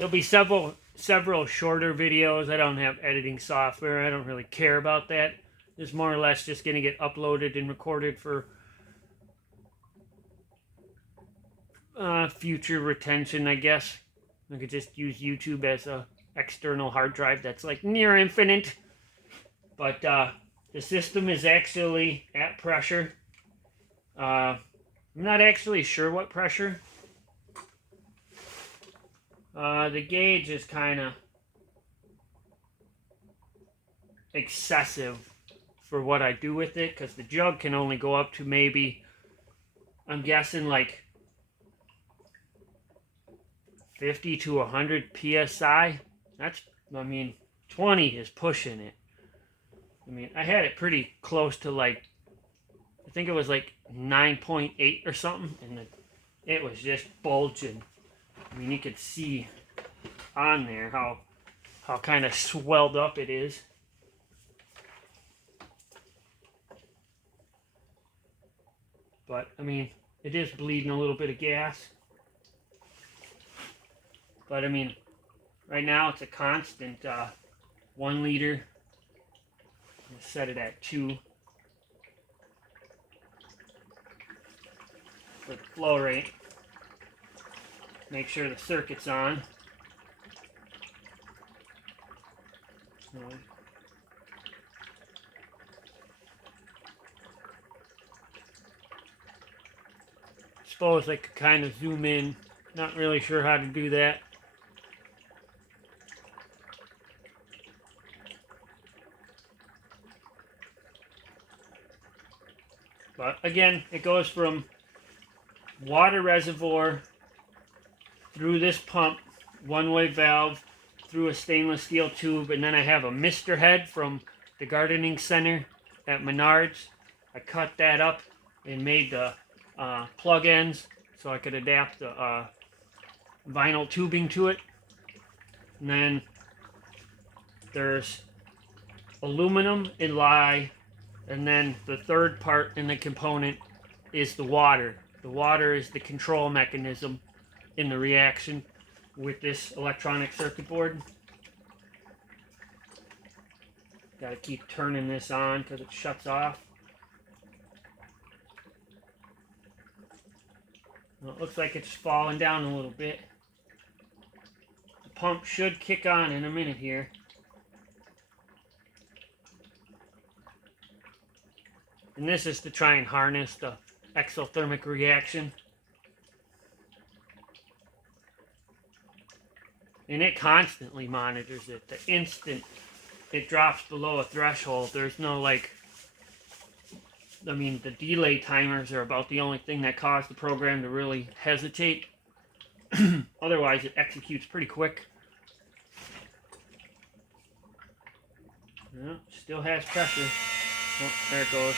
There'll be several shorter videos. I don't have editing software. I don't really care about that. It's more or less just going to get uploaded and recorded for future retention, I guess. I could just use YouTube as a external hard drive that's like near infinite. But the system is actually at pressure. I'm not actually sure what pressure. The gauge is kind of excessive for what I do with it, because the jug can only go up to maybe, I'm guessing, like 50 to 100 psi. That's, I mean, 20 is pushing it. I mean, I had it pretty close to like, I think it was like 9.8 or something, and it was just bulging. I mean, you could see on there how kind of swelled up it is. But, I mean, it is bleeding a little bit of gas. But, I mean, right now it's a constant 1 liter. I'll set it at 2 for the flow rate. Make sure the circuit's on. Suppose I could kind of zoom in. Not really sure how to do that. But again, it goes from water reservoir through this pump, one-way valve, through a stainless steel tube, and then I have a mister head from the gardening center at Menards. I cut that up and made the plug ends so I could adapt the vinyl tubing to it. And then there's aluminum and lye, and then the third part in the component is the water. The water is the control mechanism in the reaction with this electronic circuit board. Got to keep turning this on because it shuts off. Well, it looks like it's falling down a little bit. The pump should kick on in a minute here. And this is to try and harness the exothermic reaction. And it constantly monitors it. The instant it drops below a threshold, there's no like, I mean, the delay timers are about the only thing that cause the program to really hesitate. Otherwise, it executes pretty quick. Yeah, still has pressure. Oh, there it goes.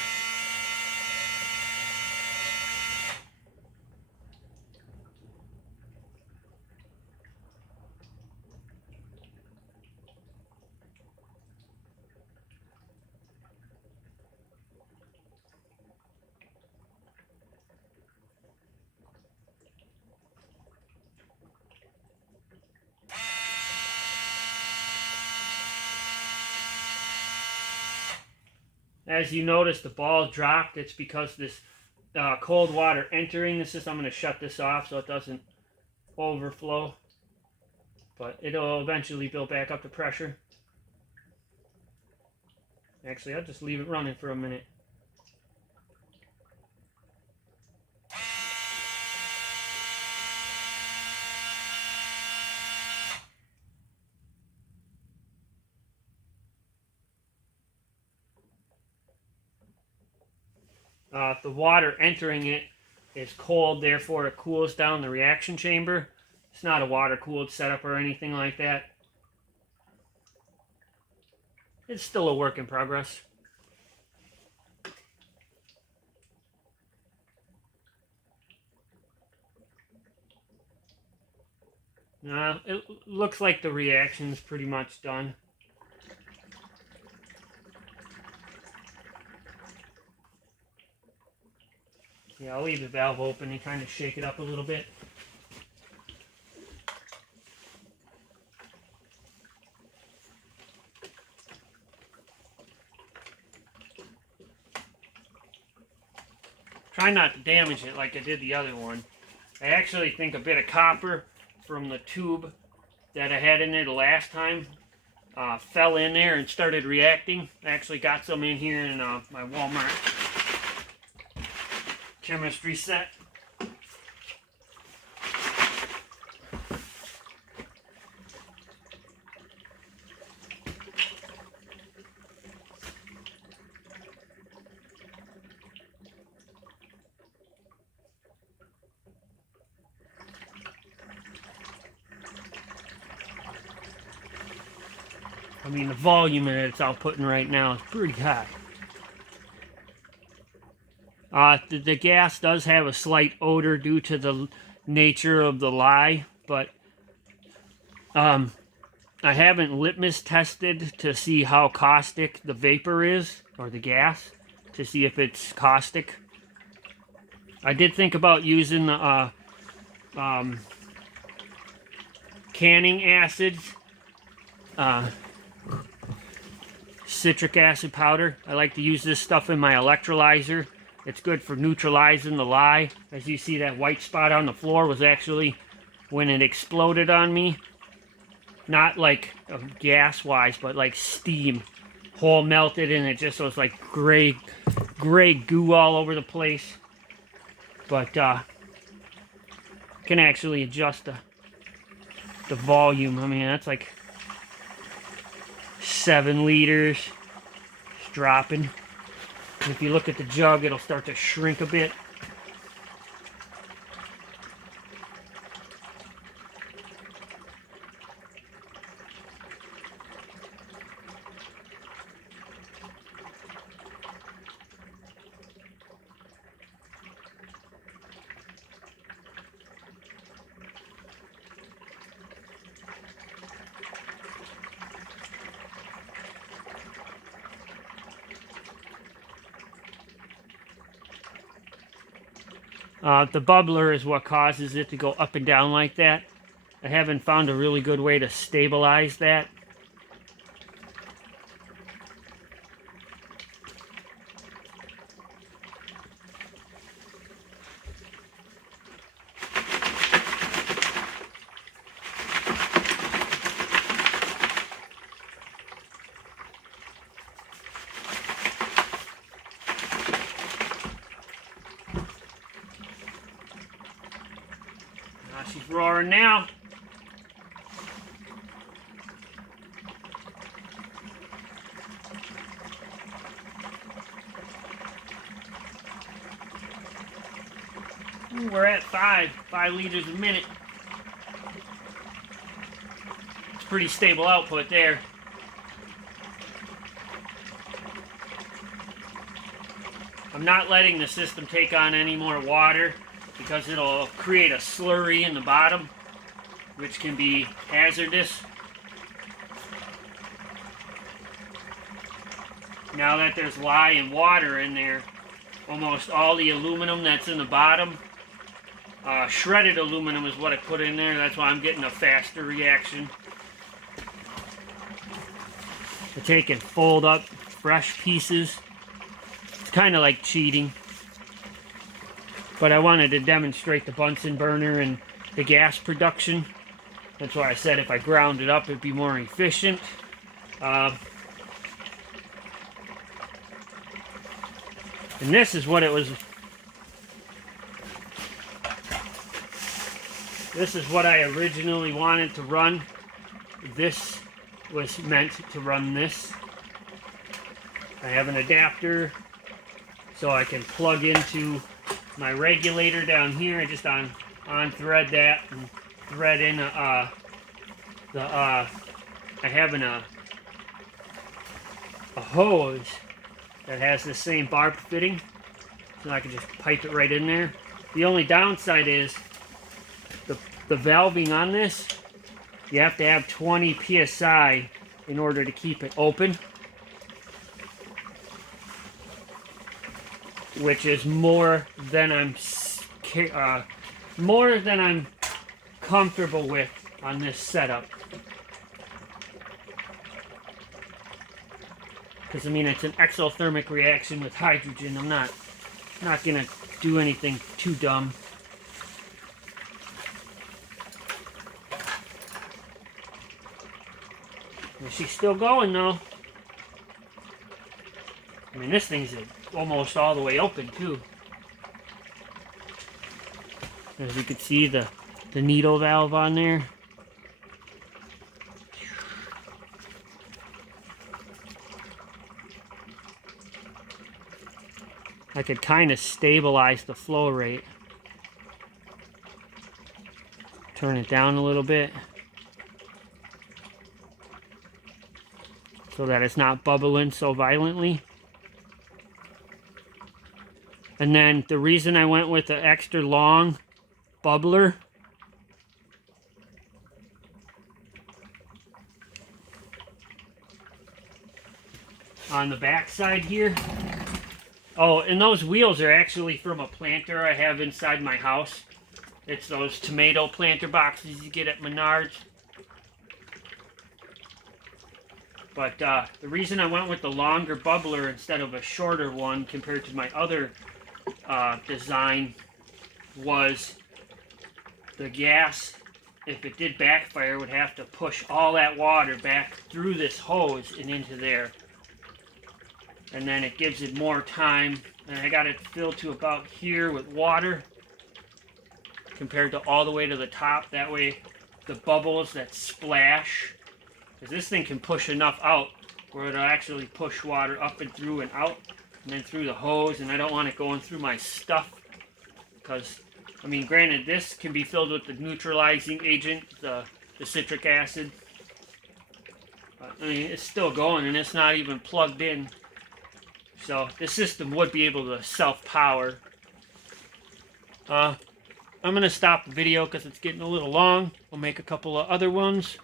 As you notice, the ball dropped. It's because this cold water entering the system. I'm going to shut this off so it doesn't overflow. But it'll eventually build back up to pressure. Actually, I'll just leave it running for a minute. The water entering it is cold, therefore it cools down the reaction chamber. It's not a water-cooled setup or anything like that. It's still a work in progress. It looks like the reaction's pretty much done. Yeah, I'll leave the valve open and kind of shake it up a little bit. try not to damage it like I did the other one. I actually think a bit of copper from the tube that I had in there the last time fell in there and started reacting. I actually got some in here in my Walmart chemistry set. I mean, the volume that it's outputting right now is pretty high. The gas does have a slight odor due to the nature of the lye, but I haven't litmus tested to see how caustic the vapor is, or the gas, to see if it's caustic. I did think about using canning acids, citric acid powder. I like to use this stuff in my electrolyzer. It's good for neutralizing the lye. As you see, that white spot on the floor was actually when it exploded on me. Not like gas-wise, but like steam. Whole melted and it just was like gray goo all over the place. But can actually adjust the volume. I mean, that's like 7 liters. It's dropping. If you look at the jug, it'll start to shrink a bit. The bubbler is what causes it to go up and down like that. I haven't found a really good way to stabilize that. She's roaring now. Ooh, we're at 5 liters a minute. It's pretty stable output there. I'm not letting the system take on any more water, because it'll create a slurry in the bottom, which can be hazardous. Now that there's lye and water in there, almost all the aluminum that's in the bottom, shredded aluminum is what I put in there. That's why I'm getting a faster reaction. I take and fold up fresh pieces. It's kind of like cheating. But I wanted to demonstrate the Bunsen burner and the gas production. That's why I said if I ground it up, it'd be more efficient. And this is what it was. This is what I originally wanted to run. This was meant to run this. I have an adapter so I can plug into my regulator down here. I just on thread that and thread in I have a hose that has the same barb fitting, so I can just pipe it right in there. The only downside is the valving on this. You have to have 20 psi in order to keep it open, which is more than I'm comfortable with on this setup. Because I mean, it's an exothermic reaction with hydrogen. I'm not gonna do anything too dumb. She's still going though. I mean, this thing's almost all the way open too. As you can see, the needle valve on there. I could kind of stabilize the flow rate. Turn it down a little bit so that it's not bubbling so violently. And then the reason I went with the extra long bubbler on the back side here. Oh, and those wheels are actually from a planter I have inside my house. It's those tomato planter boxes you get at Menards. But the reason I went with the longer bubbler instead of a shorter one compared to my other design was the gas, if it did backfire, would have to push all that water back through this hose and into there. And then it gives it more time. And I got it filled to about here with water compared to all the way to the top. That way the bubbles that splash, because this thing can push enough out where it'll actually push water up and through and out and then through the hose. And I don't want it going through my stuff because, I mean, granted, this can be filled with the neutralizing agent, the citric acid. But, I mean, it's still going and it's not even plugged in. So this system would be able to self-power. I'm going to stop the video because it's getting a little long. We'll make a couple of other ones.